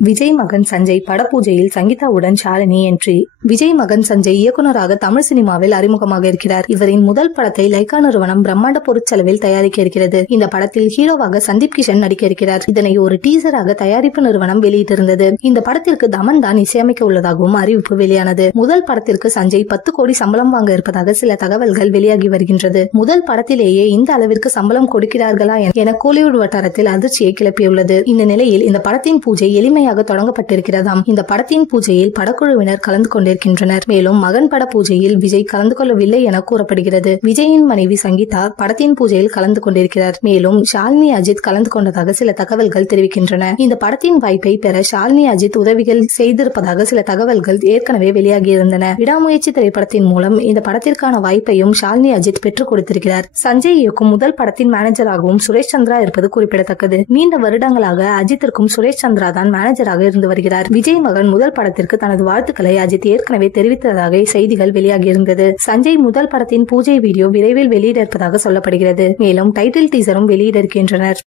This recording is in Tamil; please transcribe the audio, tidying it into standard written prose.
விஜய் மகன் சஞ்சய் படப்பூஜையில் சங்கீதாவுடன் ஷாலினி என்ட்ரி. விஜய் மகன் சஞ்சய் இயக்குநராக தமிழ் சினிமாவில் அறிமுகமாக இருக்கிறார். இவரின் முதல் படத்தை லைகா நிறுவனம் பிரம்மாண்ட பொருட்செலவில் தயாரிக்க இருக்கிறது. இந்த படத்தில் ஹீரோவாக சந்தீப் கிஷன் நடிக்க இருக்கிறார். இதனை ஒரு டீசராக தயாரிப்பு நிறுவனம் வெளியிட்டிருந்தது. இந்த படத்திற்கு தமன் தான் இசையமைக்க உள்ளதாகவும் அறிவிப்பு வெளியானது. முதல் படத்திற்கு சஞ்சய் 10 கோடி சம்பளம் வாங்க இருப்பதாக சில தகவல்கள் வெளியாகி வருகின்றது. முதல் படத்திலேயே இந்த அளவிற்கு சம்பளம் கொடுக்கிறார்களா என கோலிவுட் வட்டாரத்தில் அதிர்ச்சியை கிளப்பியுள்ளது. இந்த நிலையில் இந்த படத்தின் பூஜை எளிமையாக தொடங்கப்பட்டிருக்கிறதாம். இந்த படத்தின் பூஜையில் படக்குழுவினர் கலந்து கொண்டிருக்கின்றனர். மேலும் மகன் பட பூஜையில் விஜய் கலந்து கொள்ளவில்லை என கூறப்படுகிறது. விஜயின் மனைவி சங்கீதா படத்தின் பூஜையில் கலந்து கொண்டிருக்கிறார். மேலும் ஷாலினி அஜித் கலந்து கொண்டதாக சில தகவல்கள் தெரிவிக்கின்றன. இந்த படத்தின் வாய்ப்பை பெற ஷாலினி அஜித் உதவிகள் செய்திருப்பதாக சில தகவல்கள் ஏற்கனவே வெளியாகியிருந்தன. விடாமுயற்சி திரைப்படத்தின் மூலம் இந்த படத்திற்கான வாய்ப்பையும் ஷாலினி அஜித் பெற்றுக் கொடுத்திருக்கிறார். சஞ்சய் இயக்கும் முதல் படத்தின் மேனேஜராகவும் சுரேஷ் சந்திரா இருப்பது குறிப்பிடத்தக்கது. நீண்ட வருடங்களாக அஜித்திற்கும் சுரேஷ் சந்திரா தான் மேனேஜராக இருந்து வருகிறார். விஜய் மகன் முதல் படத்திற்கு தனது வாழ்த்துக்களை அஜித் ஏற்கனவே தெரிவித்ததாக செய்திகள் வெளியாகியிருந்தது. சஞ்சய் முதல் படத்தின் பூஜை வீடியோ விரைவில் வெளியிட இருப்பதாக சொல்லப்படுகிறது. மேலும் டைட்டில் டீசரும் வெளியிட இருக்கின்றனர்.